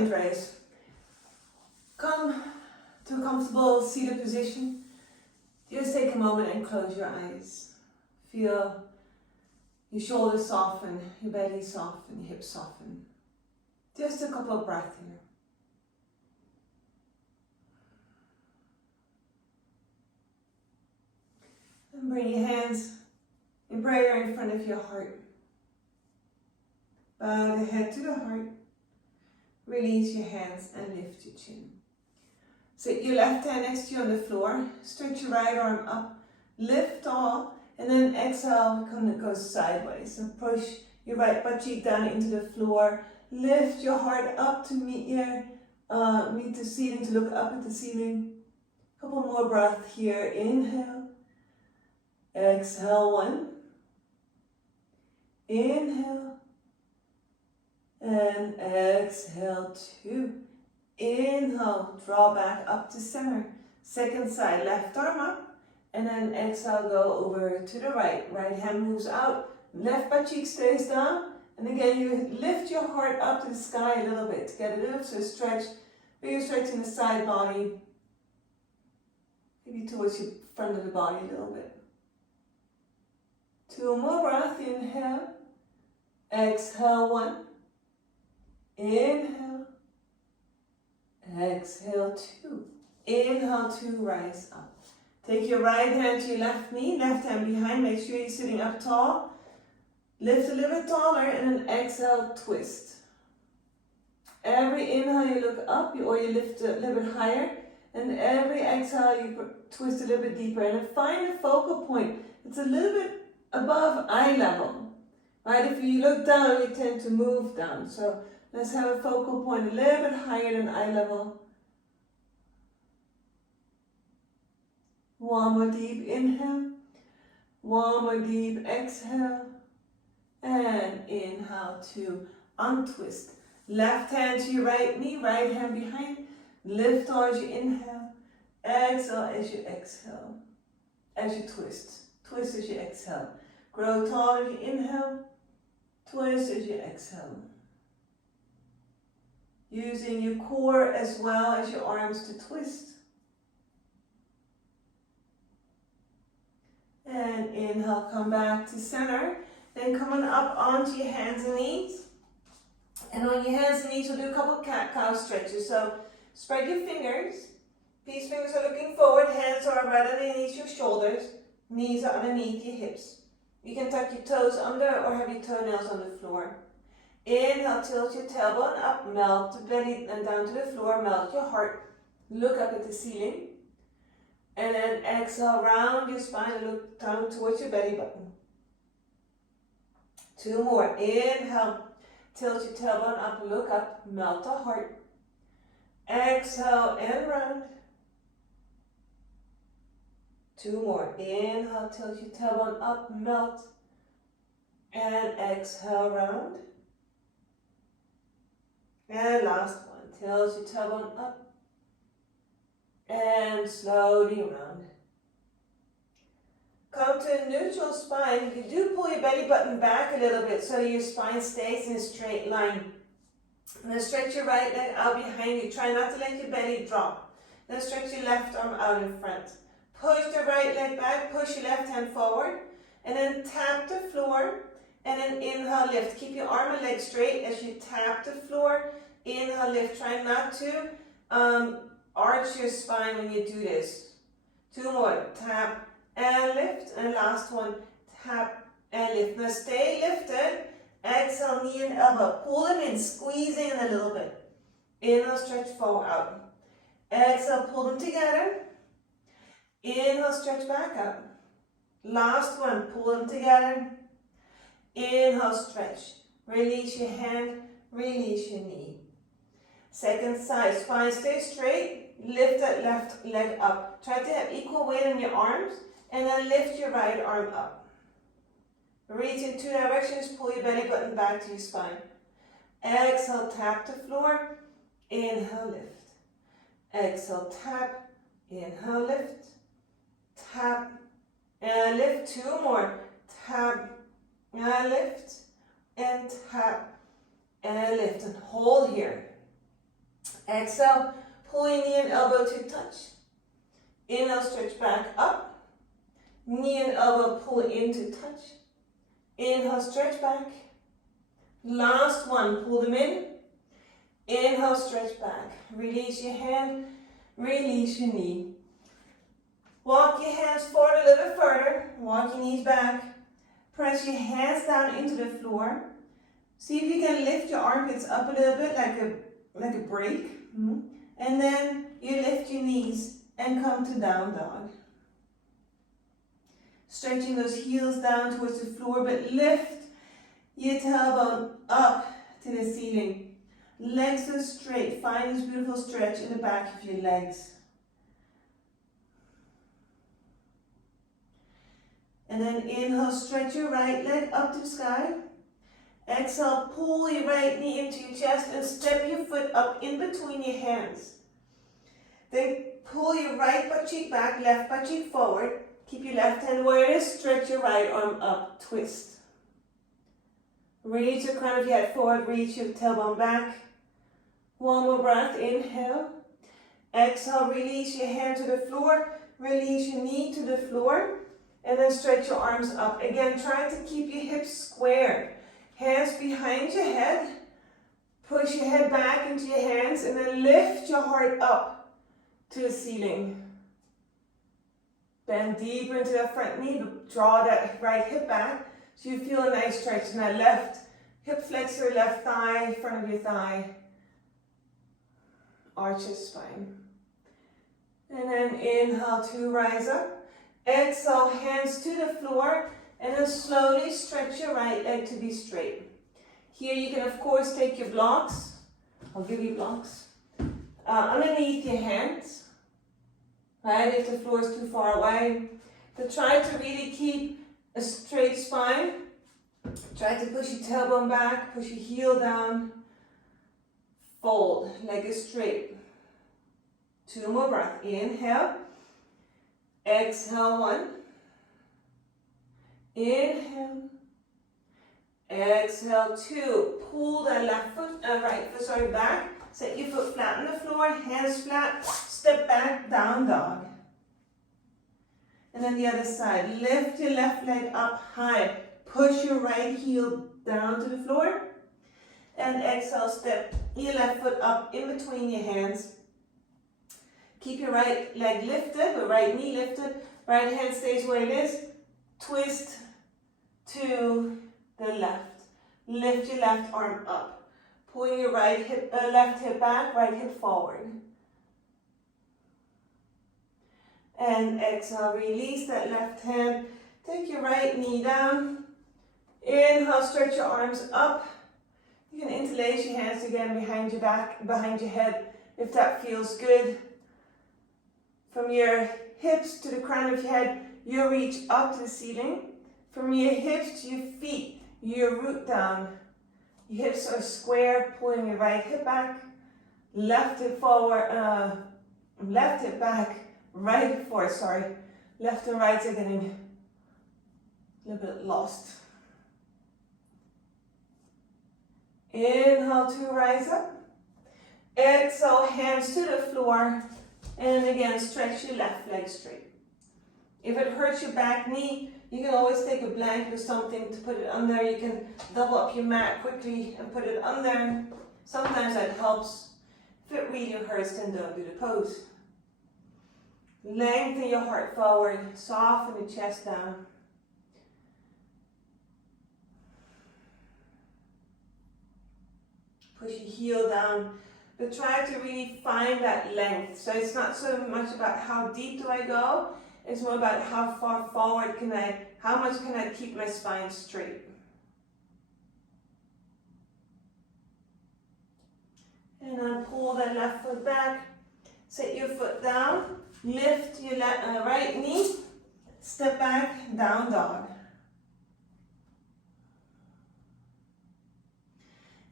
and raise. Come to a comfortable seated position. Just take a moment and close your eyes. Feel your shoulders soften, your belly soften, your hips soften. Just a couple of breaths here. And bring your hands in prayer in front of your heart. Bow the head to the heart. Release your hands and lift your chin. Sit your left hand next to you on the floor. Stretch your right arm up. Lift tall. And then exhale, go sideways. And push your right butt cheek down into the floor. Lift your heart up to meet the ceiling, to look up at the ceiling. Couple more breaths here. Inhale. Exhale, 1. Inhale. And exhale, 2. Inhale, draw back up to center. Second side, left arm up. And then exhale, go over to the right. Right hand moves out. Left butt cheek stays down. And again, you lift your heart up to the sky a little bit. Get a little so stretch. But you're stretching the side body. Maybe towards the front of the body a little bit. 2 more breaths. Inhale. Exhale, 1. Inhale. Exhale, 2. Inhale, 2, rise up. Take your right hand to your left knee, left hand behind. Make sure you're sitting up tall. Lift a little bit taller and then exhale, twist. Every inhale you look up or you lift a little bit higher. And every exhale you twist a little bit deeper. And then find a focal point. It's a little bit above eye level. Right? If you look down, you tend to move down. So let's have a focal point a little bit higher than eye level. 1 more deep inhale. 1 more deep exhale. And inhale to untwist. Left hand to your right knee, right hand behind. Lift towards your inhale. Exhale as you exhale. As you twist. Twist as you exhale. Grow tall as you inhale. Twist as you exhale. Using your core as well as your arms to twist. And inhale, come back to center. Then coming up onto your hands and knees. And on your hands and knees, we'll do a couple of cat-cow stretches. So spread your fingers. These fingers are looking forward. Hands are right underneath your shoulders. Knees are underneath your hips. You can tuck your toes under or have your toenails on the floor. Inhale, tilt your tailbone up, melt the belly and down to the floor, melt your heart. Look up at the ceiling. And then exhale, round your spine and look down towards your belly button. 2 more. Inhale, tilt your tailbone up, look up, melt the heart. Exhale and round. 2 more. Inhale, tilt your tailbone up, melt. And exhale, round. And last one. Tilt your tailbone up. And slowly round. Come to a neutral spine. You do pull your belly button back a little bit so your spine stays in a straight line. And then stretch your right leg out behind you. Try not to let your belly drop. Then stretch your left arm out in front. Push the right leg back. Push your left hand forward. And then tap the floor. And then inhale, lift. Keep your arm and leg straight as you tap the floor. Inhale, lift. Try not to arch your spine when you do this. 2 more. Tap and lift. And last one. Tap and lift. Now stay lifted. Exhale, knee and elbow. Pull them in. Squeeze in a little bit. Inhale, stretch forward out. Exhale, pull them together. Inhale, stretch back up. Last one. Pull them together. Inhale, stretch. Release your hand. Release your knee. Second side. Spine stay straight. Lift that left leg up. Try to have equal weight on your arms. And then lift your right arm up. Reach in 2 directions. Pull your belly button back to your spine. Exhale, tap the floor. Inhale, lift. Exhale, tap. Inhale, lift. Tap. And lift. 2 more. Tap. And lift. And tap. And lift. And hold here. Inhale, stretch back up. Knee and elbow pull in to touch. Inhale, stretch back. Last one, pull them in. Inhale, stretch back. Release your hand, release your knee. Walk your hands forward a little bit further. Walk your knees back. Press your hands down into the floor. See if you can lift your armpits up a little bit like a break. And then you lift your knees and come to down dog. Stretching those heels down towards the floor, but lift your tailbone up to the ceiling. Legs are straight. Find this beautiful stretch in the back of your legs. And then inhale, stretch your right leg up to the sky. Exhale, pull your right knee into your chest and step your foot up in between your hands. Then pull your right butt cheek back, left butt cheek forward. Keep your left hand where it is. Stretch your right arm up, twist. Reach your crown of your head forward, reach your tailbone back. One more breath, inhale. Exhale, release your hand to the floor. Release your knee to the floor. And then stretch your arms up. Again, try to keep your hips square. Hands behind your head. Push your head back into your hands and then lift your heart up to the ceiling. Bend deeper into that front knee. Draw that right hip back so you feel a nice stretch in that left hip flexor, left thigh, front of your thigh. Arch your spine. And then inhale to rise up. Exhale, hands to the floor, and then slowly stretch your right leg to be straight. Here you can, of course, take your blocks. I'll give you blocks. Underneath your hands, right, if the floor is too far away. To try to really keep a straight spine, try to push your tailbone back, push your heel down, fold, leg is straight. 2 more breaths. Inhale. Exhale, 1. Inhale. Exhale, 2. Pull that right foot back. Set your foot flat on the floor, hands flat. Step back, down dog. And then the other side. Lift your left leg up high. Push your right heel down to the floor. And exhale, step your left foot up in between your hands. Keep your right leg lifted, or right knee lifted. Right hand stays where it is. Twist to the left. Lift your left arm up. Pull your left hip back, right hip forward. And exhale, release that left hand. Take your right knee down. Inhale, stretch your arms up. You can interlace your hands again behind your back, behind your head, if that feels good. From your hips to the crown of your head, you reach up to the ceiling. From your hips to your feet, you root down. Your hips are square, pulling your right hip back, left hip forward, left hip back, right hip forward, sorry. Left and right are getting a little bit lost. Inhale to rise up. Exhale, hands to the floor. And again, stretch your left leg straight. If it hurts your back knee, you can always take a blanket or something to put it under. You can double up your mat quickly and put it under. Sometimes that helps. If it really hurts, then don't do the pose. Lengthen your heart forward. Soften the chest down. Push your heel down. But try to really find that length. So it's not so much about how deep do I go, it's more about how far forward how much can I keep my spine straight. And then pull that left foot back, set your foot down, lift your right knee, step back, down dog.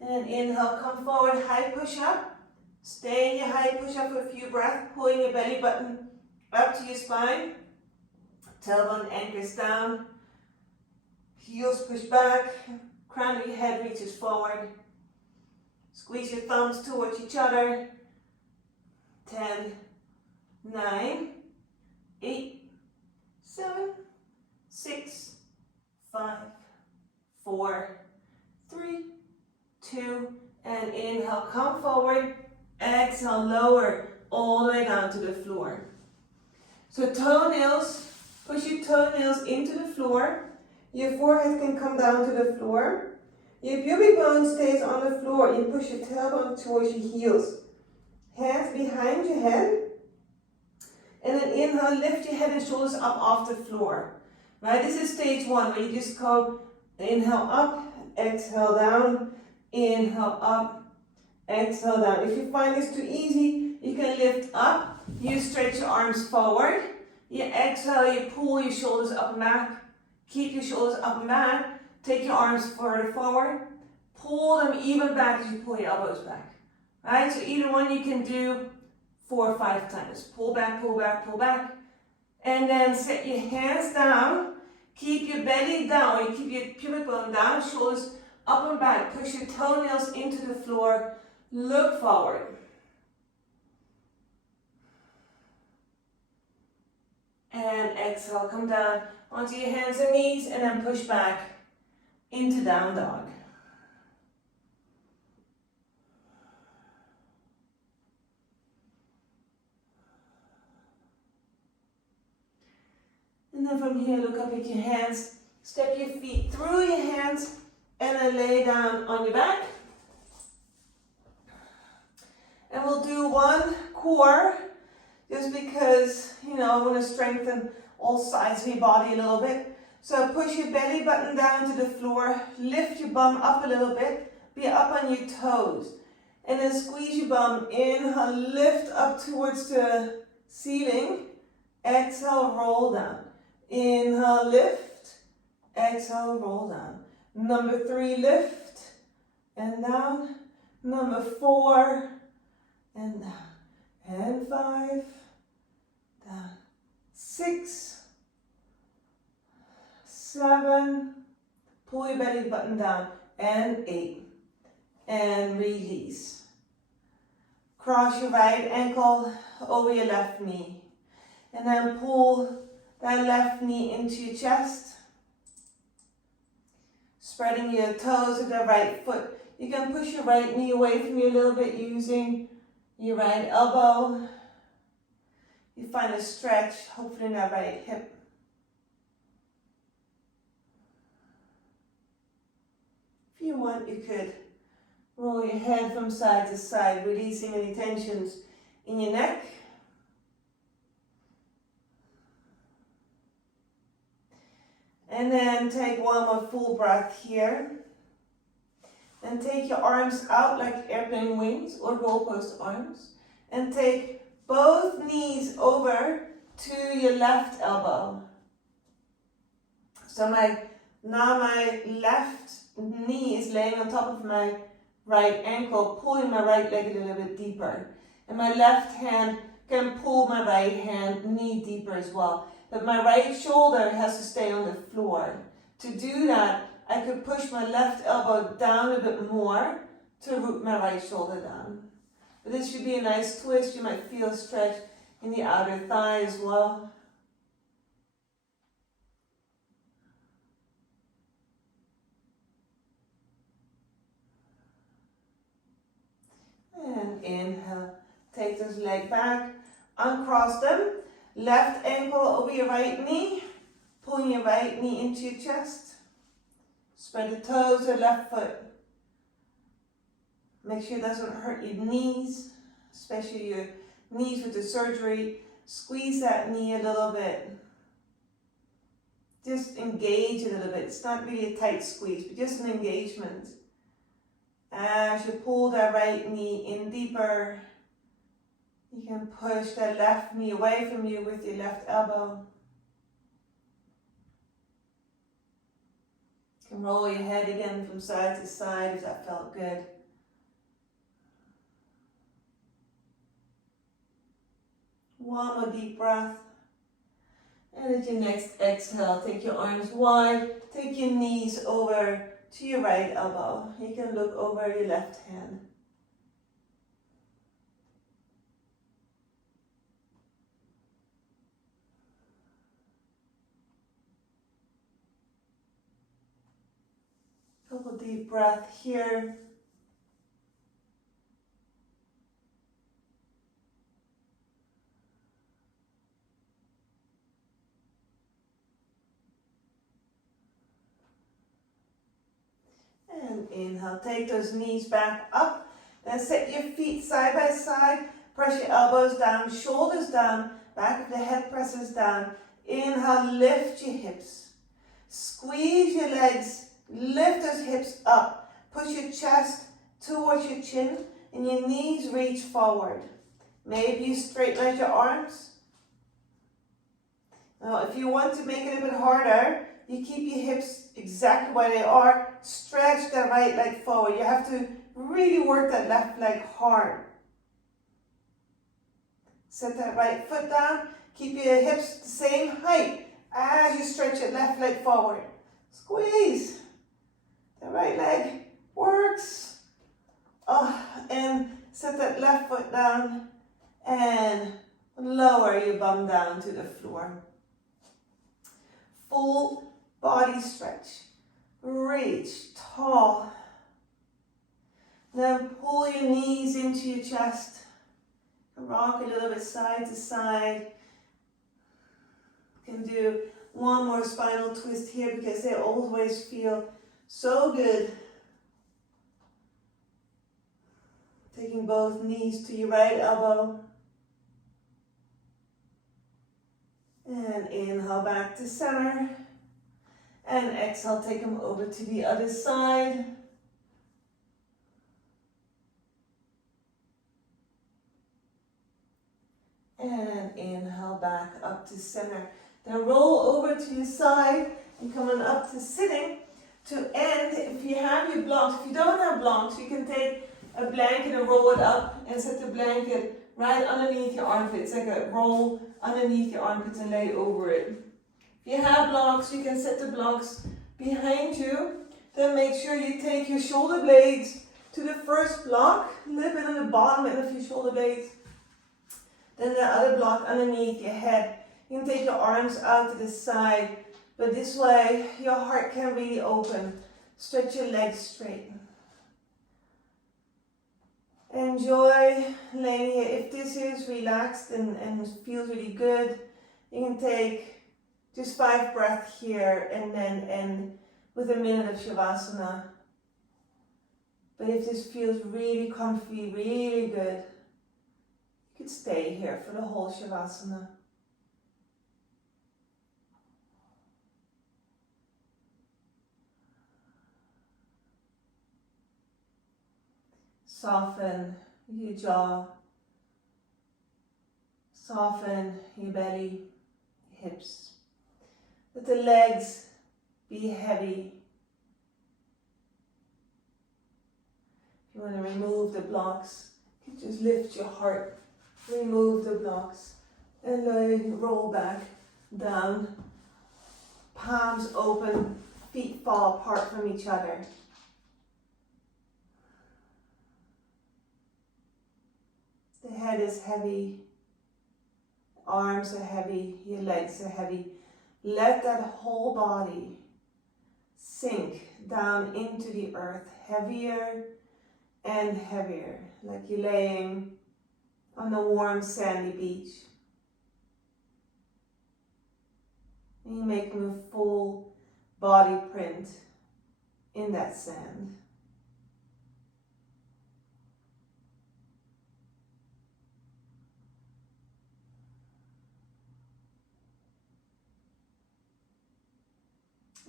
And then inhale, come forward, high push up. Stay in your high push-up for a few breaths, pulling your belly button up to your spine. Tailbone anchors down. Heels push back. Crown of your head reaches forward. Squeeze your thumbs towards each other. 10, 9, 8, 7, 6, 5, 4, 3, 2, and inhale, come forward. Exhale, lower all the way down to the floor. So toenails, push your toenails into the floor. Your forehead can come down to the floor. Your pubic bone stays on the floor. You push your tailbone towards your heels. Hands behind your head. And then inhale, lift your head and shoulders up off the floor. Right, this is stage 1 where you just go inhale up, exhale down, inhale up, exhale down. If you find this too easy, you can lift up, you stretch your arms forward, you exhale, you pull your shoulders up and back, keep your shoulders up and back, take your arms further forward, pull them even back as you pull your elbows back. Right, so either one you can do 4 or 5 times. Pull back, pull back, pull back. And then set your hands down, keep your belly down, or you keep your pubic bone down, shoulders up and back. Push your toenails into the floor, look forward. And exhale, come down onto your hands and knees, and then push back into down dog. And then from here, look up at your hands, step your feet through your hands, and then lay down on your back. And we'll do one core, just because, I want to strengthen all sides of your body a little bit. So push your belly button down to the floor, lift your bum up a little bit, be up on your toes. And then squeeze your bum, inhale, lift up towards the ceiling, exhale, roll down. Inhale, lift, exhale, roll down. Number 3, lift, and down. Number 4, and down. And 5, down. 6, 7, pull your belly button down. And 8, and release. Cross your right ankle over your left knee. And then pull that left knee into your chest. Spreading your toes with the right foot. You can push your right knee away from you a little bit using your right elbow. You find a stretch, hopefully in that right hip. If you want, you could roll your head from side to side, releasing any tensions in your neck. And then take one more full breath here. And take your arms out like airplane wings or goalpost arms. And take both knees over to your left elbow. So now my left knee is laying on top of my right ankle, pulling my right leg a little bit deeper. And my left hand can pull my right hand knee deeper as well. But my right shoulder has to stay on the floor. To do that, I could push my left elbow down a bit more to root my right shoulder down. But this should be a nice twist. You might feel a stretch in the outer thigh as well. And inhale, take this leg back, uncross them. Left ankle over your right knee, pulling your right knee into your chest. Spread the toes of left foot. Make sure it doesn't hurt your knees, especially your knees with the surgery. Squeeze that knee a little bit. Just engage a little bit. It's not really a tight squeeze, but just an engagement. As you pull that right knee in deeper, you can push that left knee away from you with your left elbow. You can roll your head again from side to side if that felt good. One more deep breath. And at your next exhale, take your arms wide, take your knees over to your right elbow. You can look over your left hand. deep breath here. And inhale, take those knees back up. Then set your feet side by side. Press your elbows down, shoulders down, back of the head presses down. Inhale, lift your hips. Squeeze your legs, lift those hips up. Push your chest towards your chin and your knees reach forward. Maybe you straighten out your arms. Now, if you want to make it a bit harder, you keep your hips exactly where they are. Stretch the right leg forward. You have to really work that left leg hard. Set that right foot down. Keep your hips the same height as you stretch your left leg forward. Squeeze. The right leg works. And set that left foot down and lower your bum down to the floor. Full body stretch. Reach tall. Now pull your knees into your chest. Rock a little bit side to side. You can do one more spinal twist here because they always feel so good. Taking both knees to your right elbow. And inhale back to center. And exhale, take them over to the other side. And inhale back up to center. Then roll over to your side and coming up to sitting. To end, if you have your blocks, if you don't have blocks, you can take a blanket and roll it up and set the blanket right underneath your armpits, like a roll underneath your armpits and lay over it. If you have blocks, you can set the blocks behind you. Then make sure you take your shoulder blades to the first block, a little bit on the bottom end of your shoulder blades. Then the other block underneath your head. You can take your arms out to the side, but this way your heart can really open. Stretch your legs straight. Enjoy laying here. If this is relaxed and feels really good, you can take just 5 breaths here and then end with a minute of Shavasana. But if this feels really comfy, really good, you could stay here for the whole Shavasana. Soften your jaw, soften your belly, hips. Let the legs be heavy. If you want to remove the blocks, you can just lift your heart, remove the blocks, and roll back down. Palms open, feet fall apart from each other. The head is heavy, arms are heavy, your legs are heavy. Let that whole body sink down into the earth, heavier and heavier, like you're laying on a warm sandy beach. And you're making a full body print in that sand.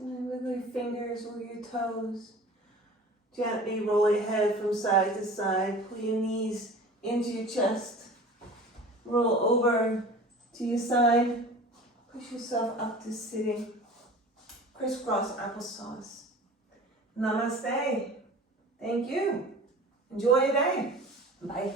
And wiggle your fingers or your toes. Gently roll your head from side to side. Pull your knees into your chest. Roll over to your side. Push yourself up to sitting. Crisscross applesauce. Namaste. Thank you. Enjoy your day. Bye.